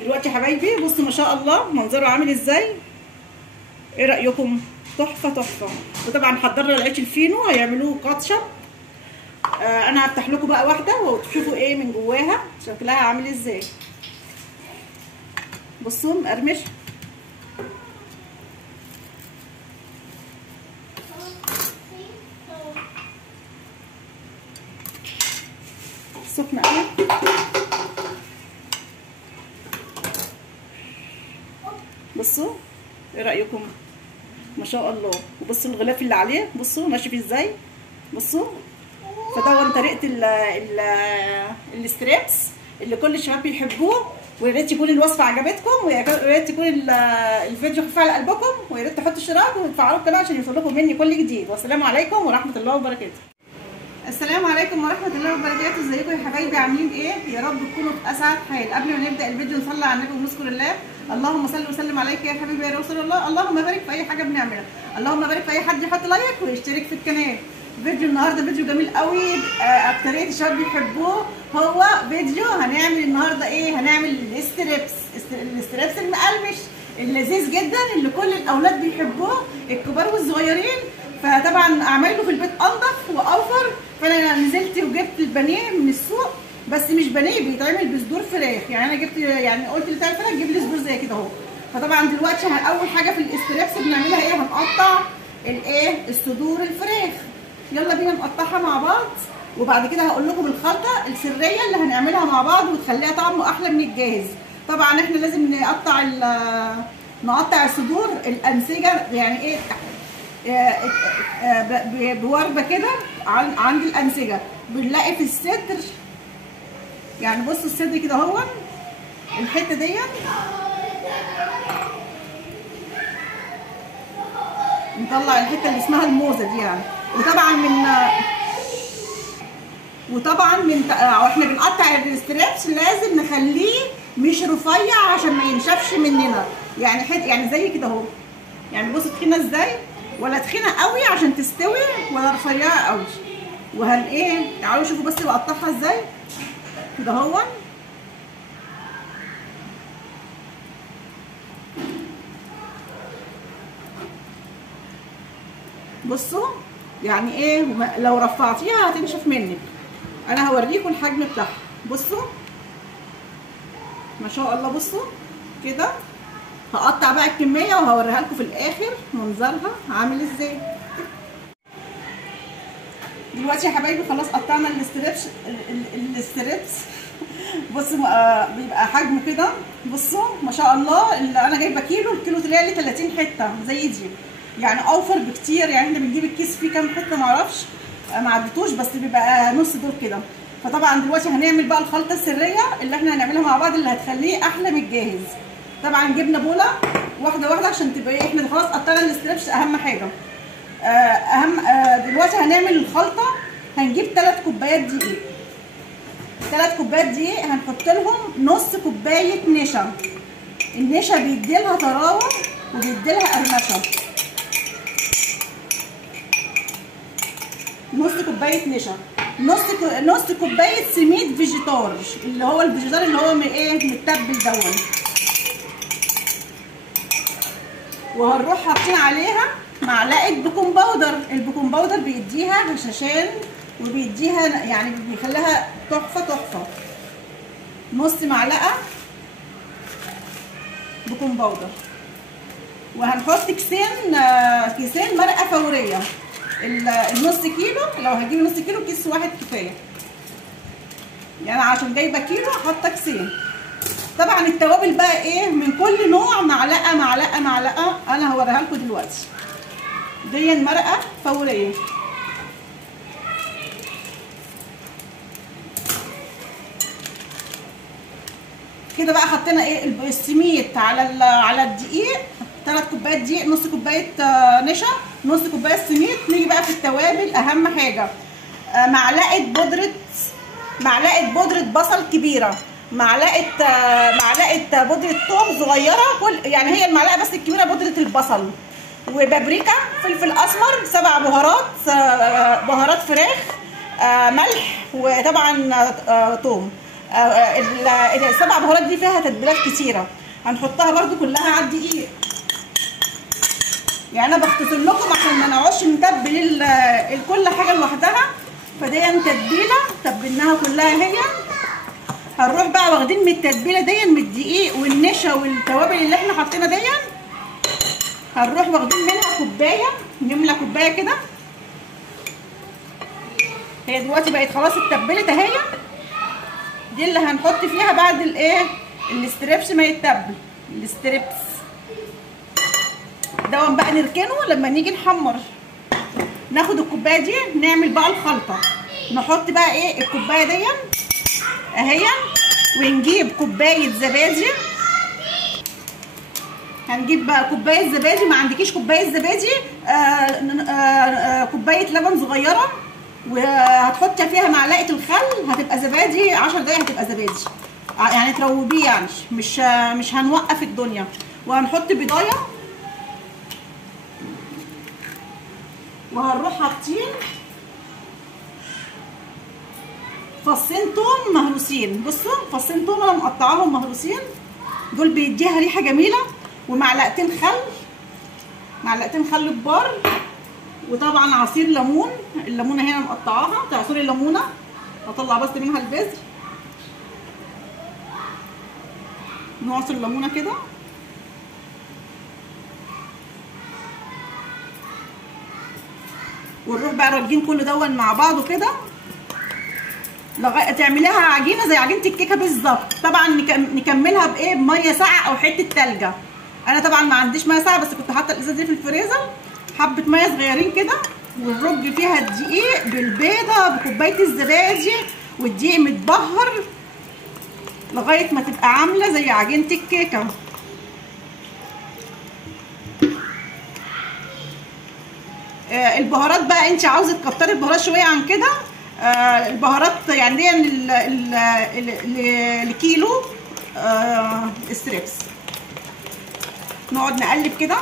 دلوقتي يا حبايبي بصوا ما شاء الله منظره عامل ازاي. ايه رايكم؟ تحفه تحفه. وطبعا حضرنا العيش الفينو هيعملوه كاتشب. انا هفتح لكم بقى واحده وتشوفوا ايه من جواها شكلها عامل ازاي. بصوا مقرمش. سخنه قوي. بصوا ايه رايكم؟ ما شاء الله. وبصوا الغلاف اللي عليه، بصوا ناشف ازاي. بصوا فطبعا طريقه الستريبس اللي كل الشباب بيحبوه. ويا ريت يكون الوصفه عجبتكم، ويا ريت يكون الفيديو خفيف على قلبكم، ويا ريت تحطوا اشتراك وتفعلوا القناه عشان يوصلكم مني كل جديد. والسلام عليكم ورحمه الله وبركاته. السلام عليكم ورحمه الله وبركاته. ازيكم يا حبايبي؟ عاملين ايه؟ يا رب تكونوا في اسعد حال. قبل ما نبدا الفيديو نصلي على النبي ونذكر الله. اللهم صل وسلم عليك يا حبيبي يا رسول الله. اللهم بارك في اي حاجه بنعملها. اللهم بارك في اي حد يحط لايك ويشترك في القناه. فيديو النهارده فيديو جميل قوي، اكتريه الشباب بيحبوه. هو فيديو هنعمل النهارده ايه؟ هنعمل الستريبس المقرمش اللذيذ جدا اللي كل الاولاد بيحبوه، الكبار والصغيرين. فطبعا اعمله في البيت انضف واوفر. فانا نزلت وجبت البانيه من السوق، بس مش بانيه، بيتعمل بصدور فراخ. يعني انا جبت، يعني قلت لبتاع الفراخ جيب لي صدور زي كده اهو. فطبعا دلوقتي اول حاجه في الاستريبس بنعملها ايه؟ هنقطع الايه؟ الصدور الفراخ. يلا بينا نقطعها مع بعض، وبعد كده هقول لكم الخلطه السريه اللي هنعملها مع بعض وتخليها طعمه احلى من الجاهز. طبعا احنا لازم نقطع الصدور الانسجه، يعني ايه؟ بوربه كده عند الانسجه. بنلاقي في الصدر، يعني بصوا الصدر كده اهو، الحته دي نطلع الحته اللي اسمها الموزه دي يعني. وطبعا واحنا بنقطع الستريبس لازم نخليه مش رفيع عشان ما ينشفش مننا. يعني زي كده اهو. يعني بصوا تخينه ازاي، ولا تخينه قوي عشان تستوي، ولا رفيعه قوي. ايه؟ تعالوا شوفوا بس بقطعها ازاي كده اهو. بصوا يعني ايه؟ لو رفعتيها هتنشف منك. انا هوريكم الحجم بتاعها. بصوا ما شاء الله. بصوا كده. هقطع بقى الكميه وهوريها لكم في الاخر منظرها عامل ازاي. دلوقتي يا حبايبي خلاص قطعنا الستريبس. بصوا بيبقى حجمه كده. بصوا ما شاء الله. اللي انا جايبه كيلو، الكيلو طلع لي 30 حته زي دي، يعني اوفر بكتير. يعني احنا بنجيب الكيس فيه كام حته معرفش، ما عدتوش، بس بيبقى نص دول كده. فطبعا دلوقتي هنعمل بقى الخلطه السريه اللي احنا هنعملها مع بعض، اللي هتخليه احلى من الجاهز. طبعا جبنا بوله واحده واحده عشان تبقى ايه؟ احنا خلاص قطعنا الستريبس، اهم حاجه. دلوقتي هنعمل الخلطه. هنجيب 3 كوبايات دقيق. 3 كوبايات دقيق هنحط لهم نص كوبايه نشا. النشا بيديلها طراوه وبيديلها قرمشه. نص كوبايه نشا، نص كوبايه سميد فيجيتار، اللي هو الفيجيتار اللي هو ايه؟ متبل دون. وهنروح حاطين عليها معلقه بيكنج باودر. البيكنج باودر بيديها هشاشان وبيديها يعني بيخليها تحفه تحفه. نص معلقه بيكنج باودر. وهنحط كيسين مرقه فوريه. النص كيلو، لو هجيب نص كيلو كيس واحد كفايه. يعني عشان جايبه كيلو حاطه كيسين. طبعا التوابل بقى ايه؟ من كل نوع معلقه معلقه معلقه. انا هوريها لكم دلوقتي. دي مرقه فوريه. كده بقى حطينا ايه؟ السميد على الدقيق. 3 كوبايات دقيق، نص كوبايه نشا، نص كوبايه سميد. نيجي بقى في التوابل. اهم حاجه معلقه بودره بصل كبيره، معلقه بودره ثوم صغيره. يعني هي المعلقه بس الكبيره بودره البصل، وبابريكا، فلفل اسمر، 7 بهارات فراخ، ملح، وطبعا ثوم. السبع بهارات دي فيها تتبيلات كتيره، هنحطها برده كلها على الدقيق. يعني انا بختصر لكم عشان ما نقعدش نتبل كل حاجه لوحدها. فدي تتبيله تبلناها كلها هي. هنروح بقى واخدين من التتبيله دي، من الدقيق والنشا والتوابل اللي احنا حاطينها دي، هنروح واخدين منها كوبايه، نملى كوبايه كده. هي دلوقتي بقت خلاص اتبلت اهي. دي اللي هنحط فيها بعد الايه، الاستريبس ما يتبل. الاستريبس ده بقى نركنه لما نيجي نحمر. ناخد الكوبايه دي نعمل بقى الخلطه. نحط بقى ايه الكوبايه دي اهي، ونجيب كوبايه زبادي. هنجيب بقى كوبايه زبادي، ما عندكيش كوبايه زبادي كوبايه لبن صغيره، وهتحطي فيها معلقه الخل، هتبقى زبادي 10 دقايق هتبقى زبادي. يعني تروبيه، يعني مش هنوقف الدنيا. وهنحط بيضايه، وهنروح حاطين فصين توم مهروسين. بصوا فصين توم انا مقطعاهم مهروسين، دول بيديها ريحه جميله. ومعلقتين خل، معلقتين خل كبار. وطبعا عصير ليمون، الليمونه هنا مقطعاها، تعصري الليمونه، هطلع بس منها البذر. نعصر الليمونه كده. ونروح بقى راجين كل دون مع بعضه كده لغايه تعمليها عجينه زي عجينه الكيكه بالظبط. طبعا نكملها بايه، بميه ساقعه او حته تلجه. انا طبعا ما عنديش ميه ساقعه، بس كنت حاطه الازازه دي في الفريزر، حبه ميه صغيرين كده. ونرج فيها الدقيق بالبيضه بكوبايه الزبادي، والدقيق متبهر لغايه ما تبقى عامله زي عجينه الكيكه. البهارات بقى انت عاوزه تكتري البهارات شويه عن كده. البهارات يعني دي لكيلو ستريبس. نقعد نقلب كده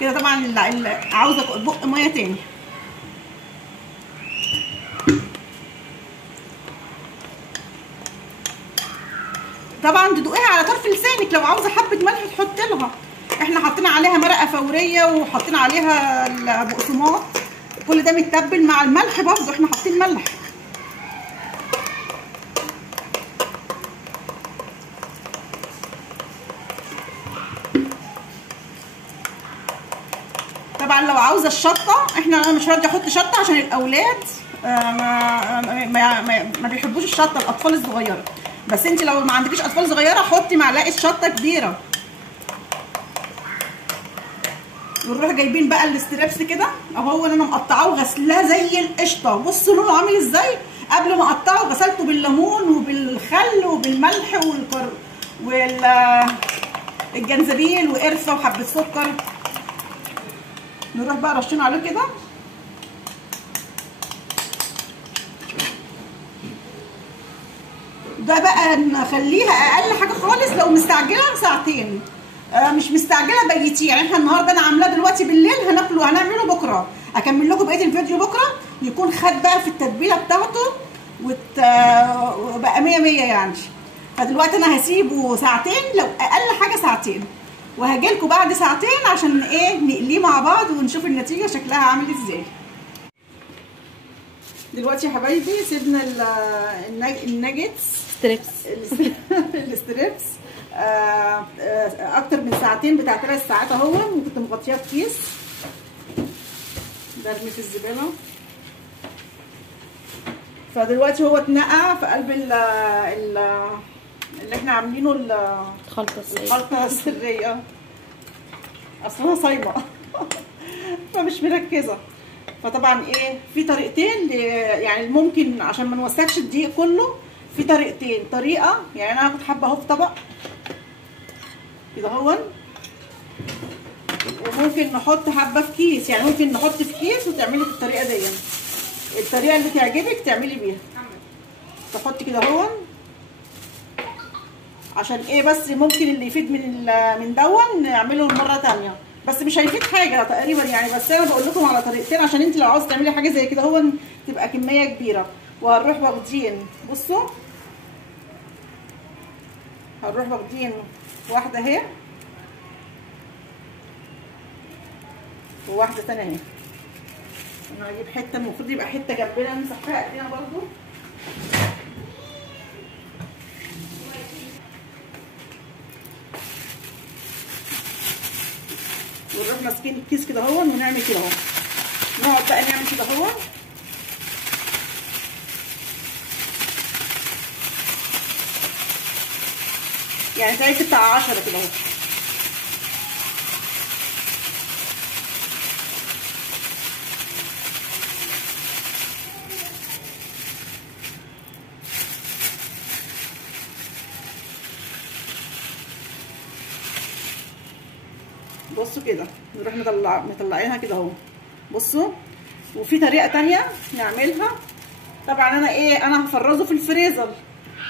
كده. طبعا عاوزه بق ميه تاني. طبعا تدوقيها على طرف لسانك، لو عاوزه حبه ملح تحط لها. احنا حاطين عليها مرقه فوريه، وحاطين عليها البقسماط، كل ده متبل مع الملح برضو، احنا حاطين ملح. طبعا لو عاوزه الشطه، انا مش راضيه احط شطه عشان الاولاد ما بيحبوش الشطه، الاطفال الصغيره. بس انت لو ما عندكيش اطفال صغيره حطي معلقه شطه كبيره. ونروح جايبين بقى الاستريبس كده اهو، انا مقطعاه وغسلاه زي القشطه. بصوا لونه عامل ازاي. قبل ما اقطعه غسلته بالليمون وبالخل وبالملح والجنزبيل وقرفه وحبه سكر. نروح بقى رشين عليه كده. ده بقى نخليها اقل حاجه خالص، لو مستعجله ساعتين، مش مستعجله بيتيه. يعني احنا النهارده انا عاملاه دلوقتي بالليل، هنعمله بكره. اكمل لكم بقيه الفيديو بكره، يكون خد بقى في التتبيله بتاعته وبقى 100 100 يعني. فدلوقتي انا هسيبه ساعتين، لو اقل حاجه ساعتين، وهاجي لكم بعد ساعتين عشان ايه نقليه مع بعض ونشوف النتيجه شكلها عامل ازاي. دلوقتي يا حبايبي سيبنا الناجتس الستريبس اكتر من ساعتين، بتاع 3 ساعات اهو، وكنت مغطياه بكيس. ده ارمي في الزباله. فدلوقتي هو اتنقع في قلب اللي احنا عاملينه الخلطه السريه. اصل انا صايمه فمش مركزه. فطبعا ايه، في طريقتين يعني ممكن عشان ما نوسخش الدقيق كله. في طريقتين، طريقه يعني انا هاخد حبه اهو في طبق كده اهو، وممكن نحط حبه في كيس. يعني ممكن نحط في كيس وتعملي بالطريقه دي، الطريقه اللي تعجبك تعملي بيها. تحطي كده اهو عشان ايه، بس ممكن اللي يفيد من دون نعمله مره ثانيه، بس مش هيفيد حاجه تقريبا يعني. بس انا بقول لكم على طريقتين عشان انت لو عاوزه تعملي حاجه زي كده هو تبقى كميه كبيره. وهنروح واخدين، بصوا هنروح واخدين واحده اهي وواحده ثانيه اهي. انا هجيب حته، المفروض يبقى حته جنبنا نمسح فيها ايدينا برضو. ونروح ماسكين الكيس كده اهو ونعمل كده اهو، نقعد بقى نعمل كده اهو. يعني تعمل بتاع 10 كده اهو. بصوا كده، نروح مطلعينها كده اهو. بصوا، وفي طريقه تانية نعملها. طبعا انا هفرزه في الفريزر،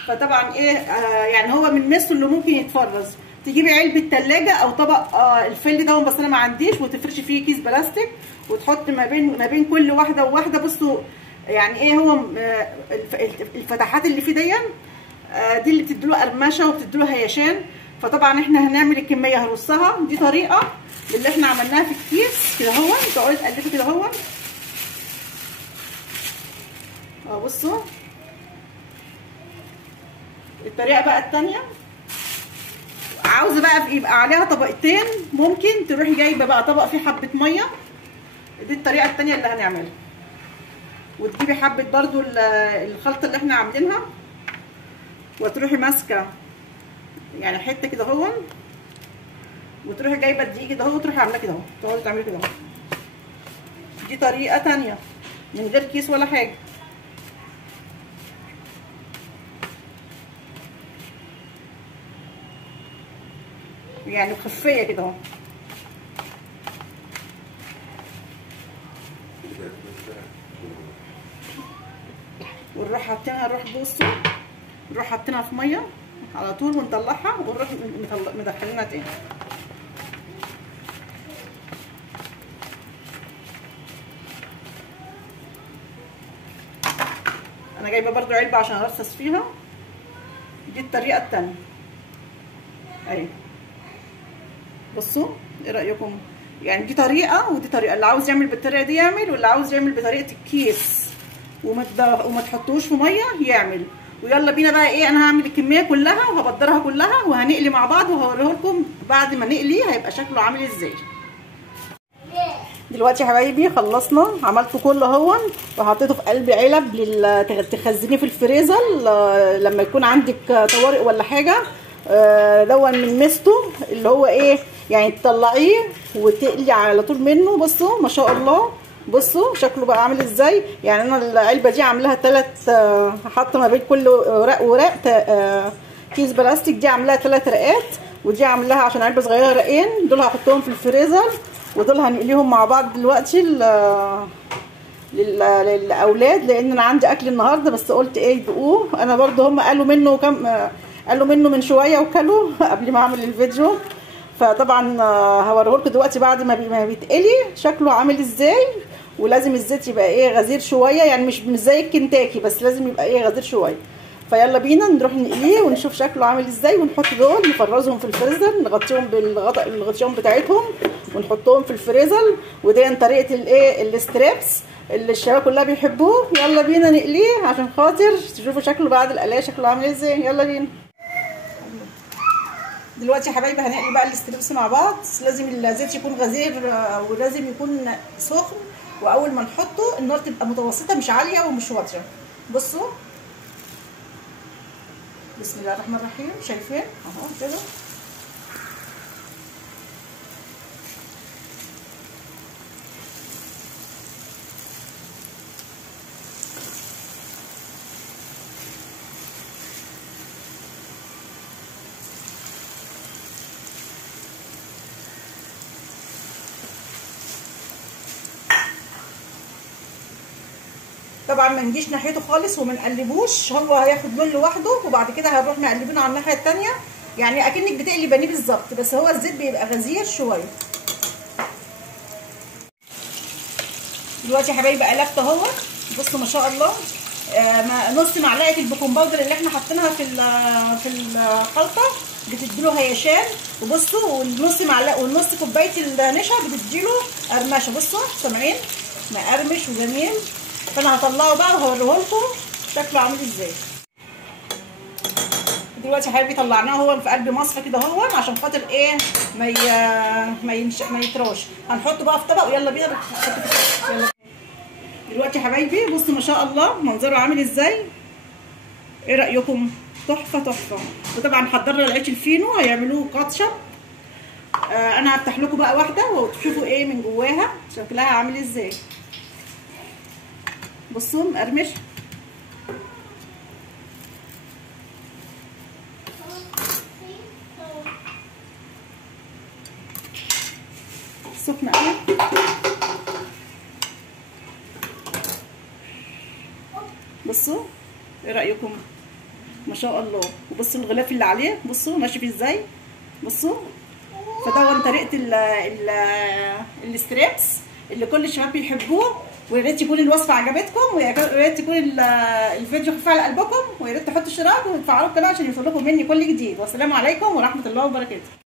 فطبعا يعني هو من ميزته اللي ممكن يتفرز. تجيبي علبه تلاجة او طبق الفل ده، بس انا ما عنديش، وتفرشي فيه كيس بلاستيك وتحط ما بين كل واحده وواحده. بصوا يعني هو الفتحات اللي فيه دي اللي بتديله قرمشه وبتديله هيشان. فطبعا احنا هنعمل الكميه هنرصها. دي طريقه اللي احنا عملناها في الكيس كده اهو. تقعدي تقلبي كده اهو. بصوا الطريقه بقى الثانيه، عاوزه بقى يبقى عليها طبقتين، ممكن تروحي جايبه بقى طبق فيه حبه ميه. دي الطريقه الثانيه اللي هنعملها. وتجيبي حبه برضو الخلطه اللي احنا عاملينها، وتروحي ماسكه يعني حته كده اهو، وتروحي جايبه الدقيق كده اهو وتروحي عامله كده اهو. تقعدي تعملي كده اهو. دي طريقه ثانيه من غير كيس ولا حاجه. يعني خفيه كده اهو. ونروح حاطينها، بصوا نروح حاطينها في ميه على طول ونطلعها، ونروح مدخلينها تاني. انا جايبه برضو علبه عشان ارصص فيها. دي الطريقه التانيه اهي. بصوا ايه رايكم؟ يعني دي طريقه ودي طريقه. اللي عاوز يعمل بالطريقه دي يعمل، واللي عاوز يعمل بطريقه الكيس وما تحطوش في ميه يعمل. ويلا بينا بقى انا هعمل الكميه كلها وهبدرها كلها وهنقلي مع بعض، وهوريه لكم بعد ما نقلي هيبقى شكله عامل ازاي. دلوقتي يا حبايبي خلصنا، عملته كله اهو وحطيته في قلب علب تخزنيه في الفريزر لما يكون عندك طوارئ ولا حاجه. دون من ميزته اللي هو يعني تطلعيه وتقلي على طول منه. بصوا ما شاء الله، بصوا شكله بقى عامل ازاي. يعني انا العلبه دي عاملاها 3، حاطه ما بين كل ورق ورق كيس بلاستيك. دي عاملاها 3 رقات، ودي عاملاها عشان علبه صغيره رقين. دول هحطهم في الفريزر، ودول هنقليهم مع بعض دلوقتي للاولاد، لان انا عندي اكل النهارده. بس قلت يدوقوه. انا برضو هم قالوا منه من شويه وكلوا قبل ما اعمل الفيديو. فطبعا هوريهولكم دلوقتي بعد ما بيتقلي شكله عامل ازاي. ولازم الزيت يبقى غزير شويه، يعني مش زي الكنتاكي، بس لازم يبقى غزير شويه. فيلا بينا نروح نقليه ونشوف شكله عامل ازاي. ونحط دول نفرزهم في الفريزر، نغطيهم بالغطيان بتاعتهم ونحطهم في الفريزر. ودي طريقه الستريبس اللي الشباب كلها بيحبوه. يلا بينا نقليه عشان خاطر تشوفوا شكله بعد القلايه شكله عامل ازاي. يلا بينا. دلوقتي يا حبايبي هنقلي بقى الستريبس مع بعض. لازم الزيت يكون غزير ولازم يكون سخن، واول ما نحطه النار تبقى متوسطه مش عاليه ومش واطيه. بصوا بسم الله الرحمن الرحيم، شايفين اهو كده. طبعا ما نجيش ناحيته خالص وما نقلبوش، هو هياخد لون لوحده، وبعد كده هنروح مقلبينه على الناحيه الثانيه. يعني اكنك بتقلي بانيه بالظبط، بس هو الزيت بيبقى غزير شويه. دلوقتي يا حبايبي قلبت اهو. بصوا ما شاء الله نص معلقه البيكنج باودر اللي احنا حاطينها في الخلطه بتديله هيشان. وبصوا والنص معلقه والنص كوبايه النشا بتديله قرمشه. بصوا سامعين مقرمش وجميل. فانا هطلعه بقى وهوريه لكم شكله عامل ازاي. دلوقتي يا حبايبي طلعناه هو في قلب مصفى كده اهو عشان خاطر ايه ما يتراش. هنحطه بقى في طبق ويلا بينا نحطه في الطبق. يلا دلوقتي يا حبايبي بصوا ما شاء الله منظره عامل ازاي. ايه رايكم؟ تحفه تحفه. وطبعا حضرنا العيش الفينو هيعملوه كاتشب. انا هفتح لكم بقى واحده وتشوفوا ايه من جواها شكلها عامل ازاي. بصوا مقرمش. سخنه قوي. بصوا ايه رايكم؟ ما شاء الله. وبصوا الغلاف اللي عليه بصوا ماشي ازاي. بصوا فطبعا طريقه الستريبس اللي كل الشباب بيحبوه. ويا ريت يكون الوصفه عجبتكم ويا ريت يكون الفيديو خفيف على قلبكم ويا ريت تحطوا اشتراك وتفعلوا القناه عشان يوصلكم مني كل جديد. والسلام عليكم ورحمه الله وبركاته.